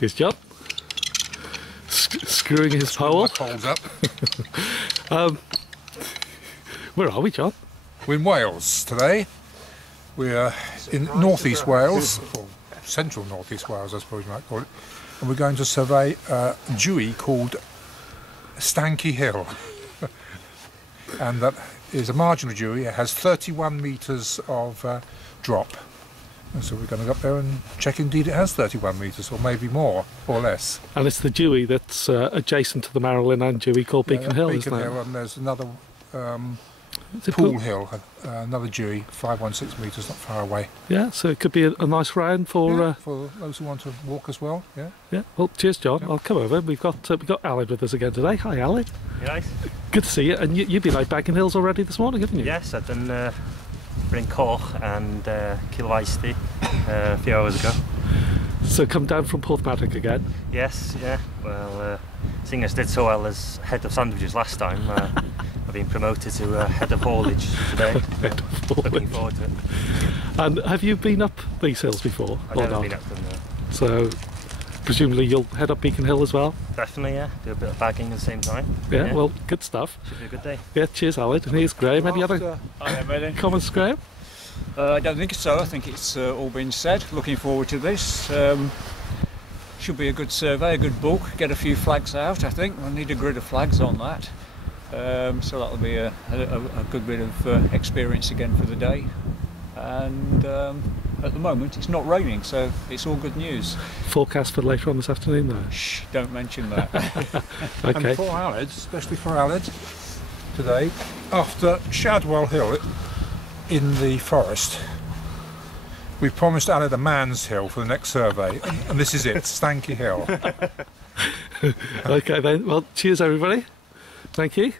Here's John. Screwing his pole. Poles up. Where are we, John? We're in Wales today. We're in north-east Wales, or central north-east Wales, I suppose you might call it. And we're going to survey a Dewey called Stanky Hill. And that is a marginal Dewey. It has 31 metres of drop. And so we're going to go up there and check indeed it has 31 metres, or maybe more or less. And it's the Dewey that's adjacent to the Marilyn and Dewey called Beacon Hill, Beacon isn't it? Hill, and there's another Pool Pool Hill, another Dewey, 516 metres, not far away. Yeah, so it could be a nice round for those who want to walk as well. Yeah. Yeah. Well, cheers, John. Yeah. I'll come over. We've got Aled with us again today. Hi, Aled. Right. Good to see you. And you've been out Beacon Hills already this morning, haven't you? Yes, I've done Bryn Coch and Llanbister a few hours ago. So come down from Porthmadog again. Yes, yeah. Well, seeing as I did so well as head of sandwiches last time, I've been promoted to head of haulage today. Head of haulage. Looking forward to it. And have you been up these hills before? I've or never not? been up them. So presumably you'll head up Beacon Hill as well? Definitely, yeah. Do a bit of bagging at the same time. Yeah, well, good stuff. Should be a good day. Yeah, cheers, Aled. And here's Graham. Any other comments, Graham? I don't think so. I think it's all been said. Looking forward to this. Should be a good survey, a good book. Get a few flags out, I think. We'll need a grid of flags on that. So that'll be a good bit of experience again for the day. And at the moment it's not raining, so it's all good news. Forecast for later on this afternoon, though? Shh, don't mention that. Okay. And for Aled, especially for Aled, today, after Shadwell Hill in the forest, we promised Aled a man's hill for the next survey, and this is it, Stanky Hill. Okay then, well, cheers everybody. Thank you.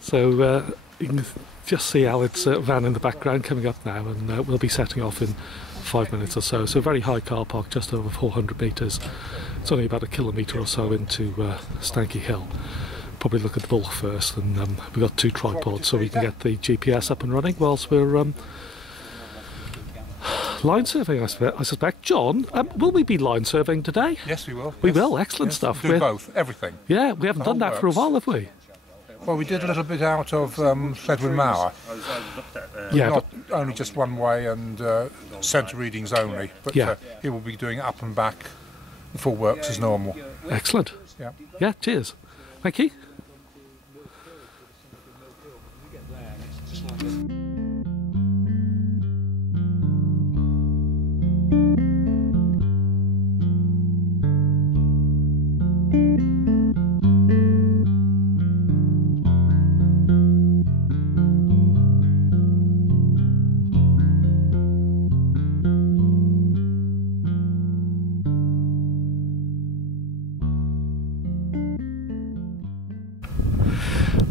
So you can just see Aled's van in the background coming up now, and we'll be setting off in 5 minutes or so. So a very high car park, just over 400 metres. It's only about a kilometre or so into Stanky Hill. Probably look at the bulk first, and we've got 2 tripods so we can get the GPS up and running whilst we're line surveying, I suspect. John, will we be line surveying today? Yes, we will. We yes. will, excellent yes, stuff. Do both, everything. Yeah, we haven't done that for a while, have we? Well, we did a little bit out of Lledwyn Mawr. Yeah, not only just one way and centre readings only, but yeah. He will be doing up and back the full works as normal. Excellent. Yeah. Yeah, cheers. Thank you.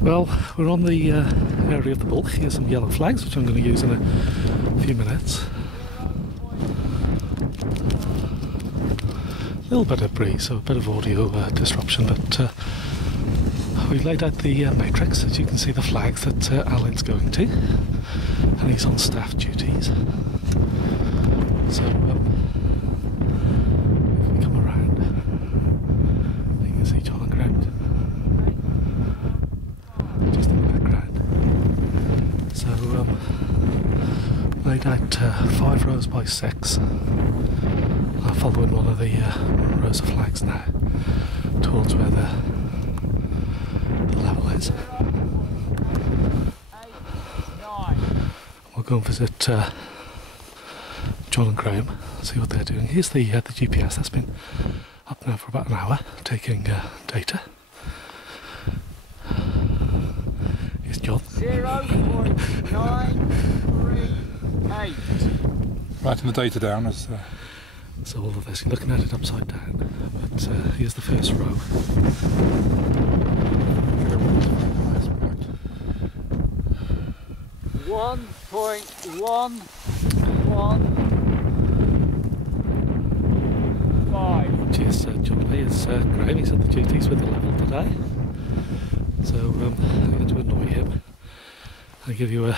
Well, we're on the area of the bulk. Here's some yellow flags, which I'm going to use in a few minutes. A little bit of breeze, so a bit of audio disruption, but we've laid out the matrix, as you can see the flags that Alan's going to, and he's on staff duties. So if we come around, you can see John and Graham just in the background. So laid out 5 rows by 6. I'm following one of the rows of flags now towards where the level is. We'll go and visit John and Graham, see what they're doing. Here's the GPS that's been up now for about an hour, taking data. Here's John. 0.938. Writing the data down as. So all of this, you're looking at it upside down, but here's the first row. 1.115. Cheers, John. Here's Graham. He's at the duties with the level today. So I'm going to annoy him. I'll give you a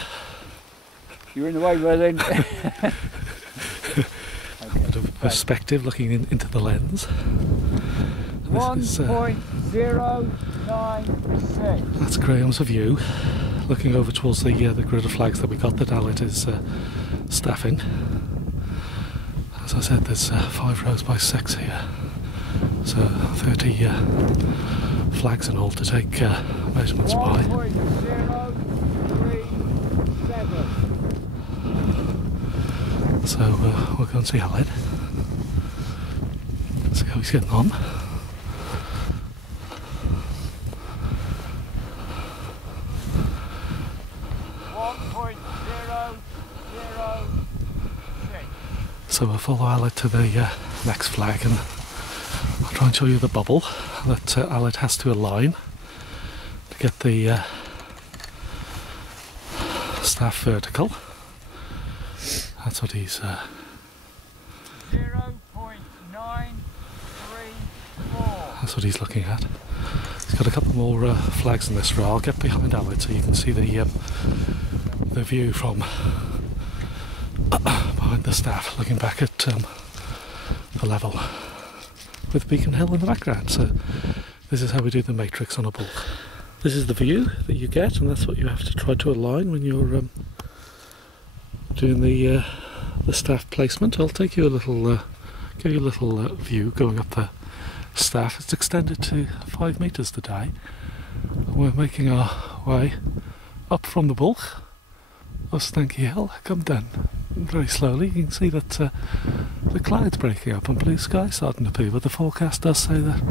You're in the way, Berlin. bit of perspective, looking into the lens. This is, 1.096. that's Graham's view, looking over towards the grid of flags that we got that Aled is staffing. As I said, there's 5 rows by 6 here, so 30 flags in all to take measurements by. 1.037. So we'll go and see Aled. See how he's getting on. So we'll follow Aled to the next flag, and I'll try and show you the bubble that Aled has to align to get the staff vertical. That's what he's 0.934. that's what he's looking at. He's got a couple more flags in this row. I'll get behind Aled so you can see the view from behind the staff, looking back at the level with Beacon Hill in the background. So this is how we do the matrix on a bulk. This is the view that you get, and that's what you have to try to align when you're doing the staff placement. I'll take you a little, give you a little view going up the staff. It's extended to 5 metres today. We're making our way up from the bulk of Stanky Hill. Come down very slowly. You can see that the clouds breaking up and blue sky starting to appear, but the forecast does say that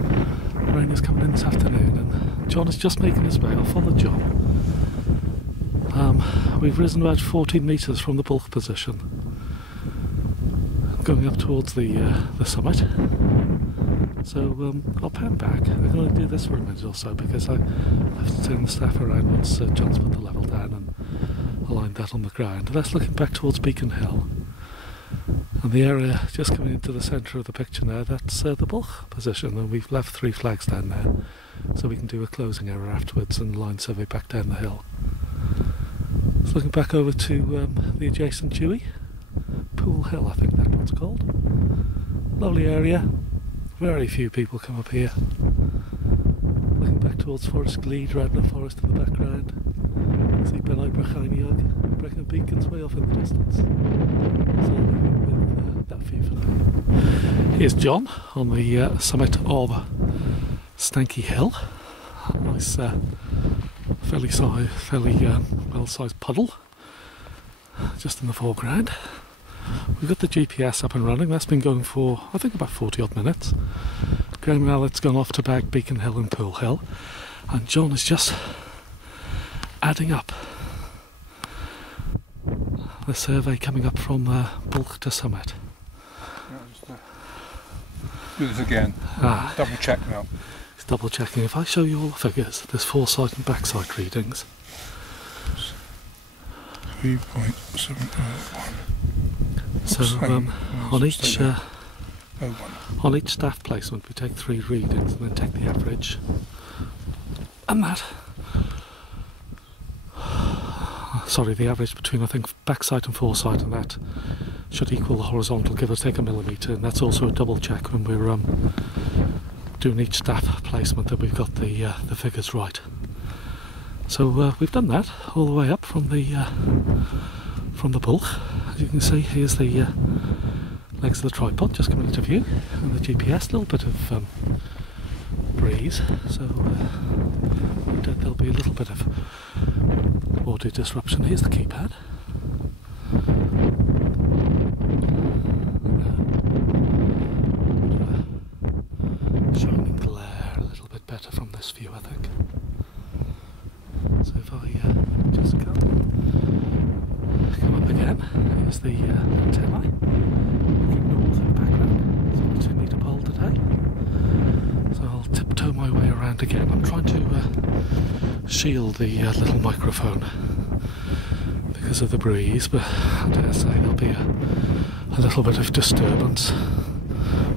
rain is coming in this afternoon, and John is just making his way. I'll follow John. We've risen about 14 metres from the bulk position, going up towards the summit. So I'll pan back. I'm going to do this for a minute or so because I have to turn the staff around once John's put the level down and aligned that on the ground. That's looking back towards Beacon Hill. And the area just coming into the centre of the picture now, that's the bulk position, and we've left 3 flags down there so we can do a closing error afterwards and line survey back down the hill. It's looking back over to the adjacent Dewey, Pool Hill I think that one's called. Lovely area, very few people come up here. Looking back towards Forest Glebe, Radnor Forest in the background. See Ben Ibrahimiog, Brecon Beacons way off in the distance. So with that view for now. Here's John on the summit of Stanky Hill. Nice, fairly well-sized puddle just in the foreground. We've got the GPS up and running. That's been going for I think about 40 odd minutes. Graham and Alet's gone off to bag Beacon Hill and Pool Hill, and John is just adding up the survey coming up from bulk to summit. Do this again. Double check now. He's double checking. If I show you all the figures, there's foresight and backside readings. 3.701. So on each staff placement we take 3 readings and then take the average, and that the average between I think backside and foresight, and that should equal the horizontal, give or take a millimetre, and that's also a double check when we're doing each staff placement that we've got the figures right. So we've done that all the way up from the bulk. As you can see, here's the legs of the tripod just coming into view, and the GPS, a little bit of breeze, so there'll be a little bit of audio disruption. Here's the keypad. Shining glare a little bit better from this view, I think. So if I just come up again, here's the antennae, looking north in the background. It's on a 2 metre pole today. So I'll tiptoe my way around again. I'm trying to shield the little microphone because of the breeze, but I dare say there'll be a little bit of disturbance.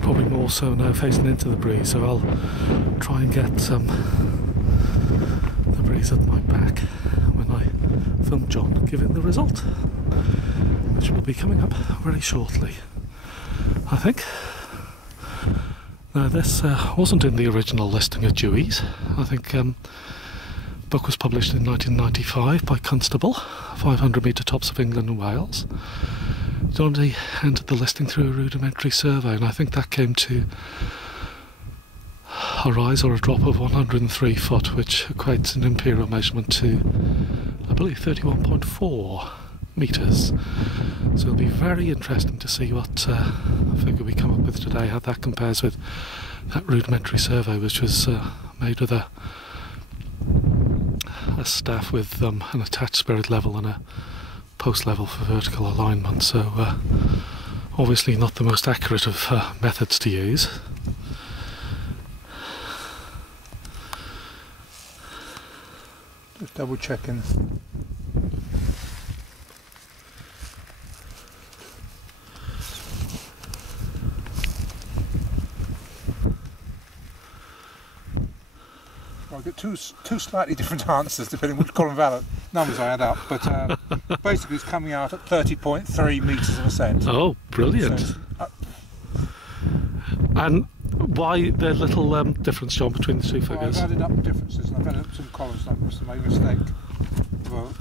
Probably more so now facing into the breeze, so I'll try and get the breeze at my back when I film John giving the result, which will be coming up very shortly. I think. Now this wasn't in the original listing of Deweys. I think book was published in 1995 by Constable, 500 metre tops of England and Wales. John D entered the listing through a rudimentary survey, and I think that came to a rise or a drop of 103 foot, which equates in imperial measurement to, I believe, 31.4 metres. So it'll be very interesting to see what figure we come up with today, how that compares with that rudimentary survey, which was made with a staff with an attached spirit level and a post level for vertical alignment. So obviously not the most accurate of methods to use. Just double checking. Well, I get two slightly different answers depending which column of numbers I add up, but basically it's coming out at 30.3 metres of ascent. Oh, brilliant! So, and why the little difference, John, between the two figures? I've added up differences, and I've added up some columns. I must have made a mistake of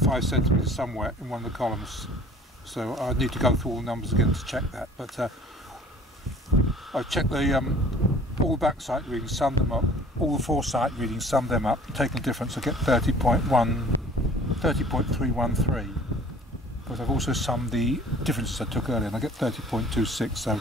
5 centimetres somewhere in one of the columns, so I need to go through all the numbers again to check that. But I checked all the back sight readings, summed them up, all the foresight readings, summed them up, taken the difference, I get 30.313. But I've also summed the differences I took earlier, and I get 30.26, so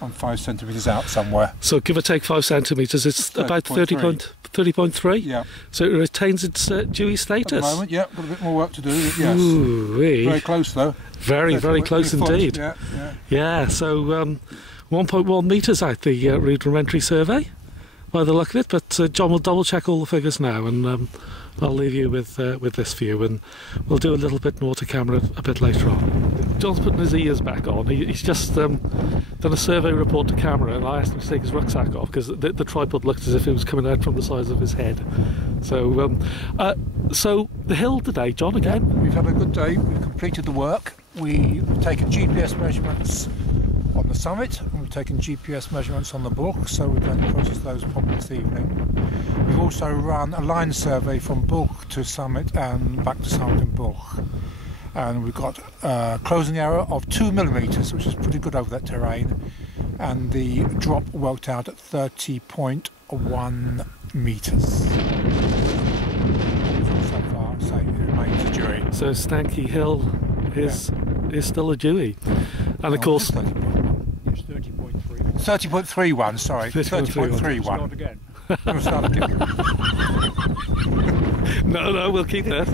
I'm 5 centimetres out somewhere. So give or take 5 centimetres, it's about 30.3? Yeah. So it retains its Dewey status? At the moment, yeah, got a bit more work to do, yes. Ooh-wee. Very close though. Very, very close indeed. Yeah, yeah. Yeah, so 1.1 metres out the rudimentary survey, by the look of it, but John will double check all the figures now, and I'll leave you with this view, and we'll do a little bit more to camera a bit later on. John's putting his ears back on. He's just done a survey report to camera, and I asked him to take his rucksack off because the tripod looked as if it was coming out from the sides of his head. So so the hill today, John, again? Yeah, we've had a good day. We've completed the work. We've taken GPS measurements on the summit, and we've taken GPS measurements on the book, so we're going to process those probably this evening. We've also run a line survey from book to summit and back to summit and book, and we've got a closing error of 2 millimetres, which is pretty good over that terrain, and the drop worked out at 30.1 metres. So far, so it remains a Dewey. So Stanky Hill is still a Dewey, and of course 30.31, sorry. 30.31. Start again. We'll start again. No, we'll keep that.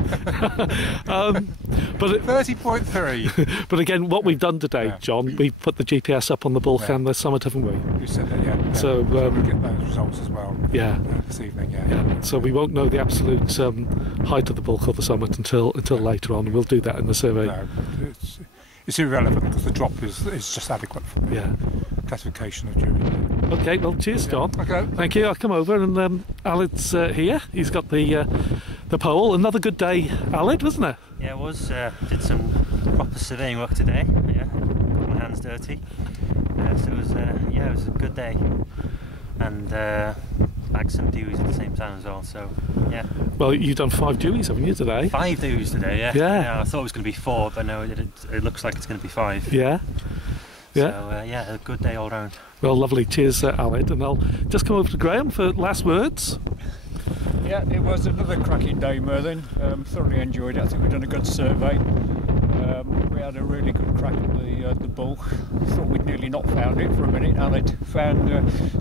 But 30.3. But again, what we've done today, Yeah. John, we put the GPS up on the bulk and the summit, haven't we? You said that, yeah. So, we'll get those results as well. Yeah. This evening, yeah. Yeah. So we won't know the absolute height of the bulk of the summit until later on, and we'll do that in the survey. No, it's irrelevant because the drop is just adequate for the classification of Dewey. Okay, well, cheers, John. Okay. Thank you. I'll come over, and Alad's here. He's got the pole. Another good day, Alad, wasn't it? Yeah, it was. Did some proper surveying work today. Yeah, got my hands dirty. So it was. It was a good day, and bagged some Deweys at the same time as well. So yeah. Well, you've done 5 Deweys, haven't you, today? 5 Deweys today. Yeah. Yeah. I thought it was going to be 4, but no, it looks like it's going to be 5. Yeah. Yeah. So a good day all round. Well, lovely. Cheers, Alad. And I'll just come over to Graham for last words. Yeah, it was another cracking day, Merlin. Thoroughly enjoyed it. I think we've done a good survey. We had a really good crack at the bulk. Thought we'd nearly not found it for a minute. Alad found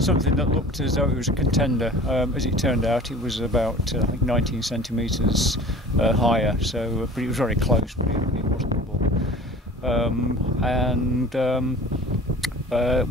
something that looked as though it was a contender. As it turned out, it was about I think 19 centimetres higher. So, but it was very close, but it wasn't the bulk.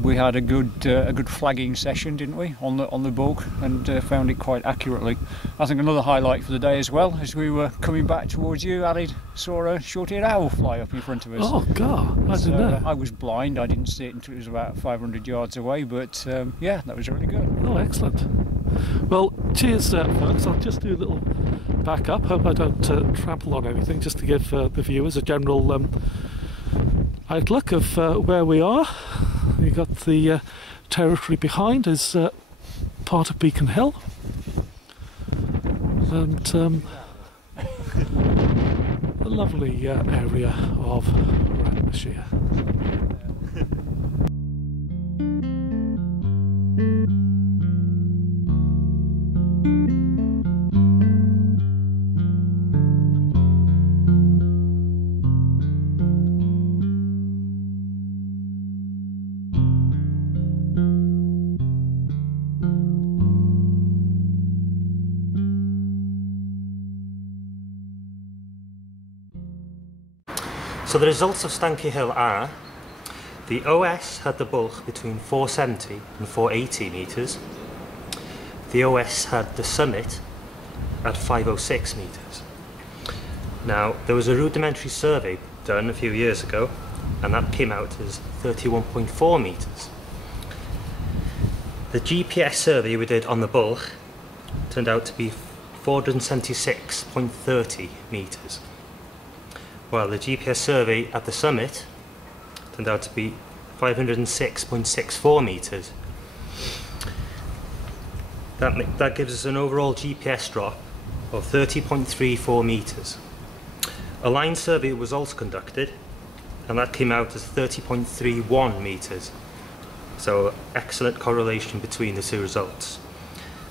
We had a good flagging session, didn't we, on the bulk, and found it quite accurately. I think another highlight for the day as well, as we were coming back towards you, Alid saw a short-eared owl fly up in front of us. Oh God, I didn't know. I was blind, I didn't see it until it was about 500 yards away, but yeah, that was really good. Oh, excellent. Well, cheers, folks. I'll just do a little back up. Hope I don't trample on anything, just to give the viewers a general outlook of where we are. We've got the territory behind is part of Beacon Hill, and a lovely area of Llanbister. So the results of Stanky Hill are: the OS had the bulk between 470 and 480 metres. The OS had the summit at 506 metres. Now, there was a rudimentary survey done a few years ago, and that came out as 31.4 metres. The GPS survey we did on the bulk turned out to be 476.30 metres, while the GPS survey at the summit turned out to be 506.64 metres. That gives us an overall GPS drop of 30.34 metres. A line survey was also conducted, and that came out as 30.31 metres. So excellent correlation between the two results,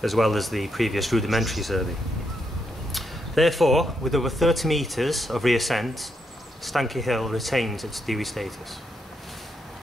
as well as the previous rudimentary survey. Therefore, with over 30 metres of reascent, Stanky Hill retains its Dewey status.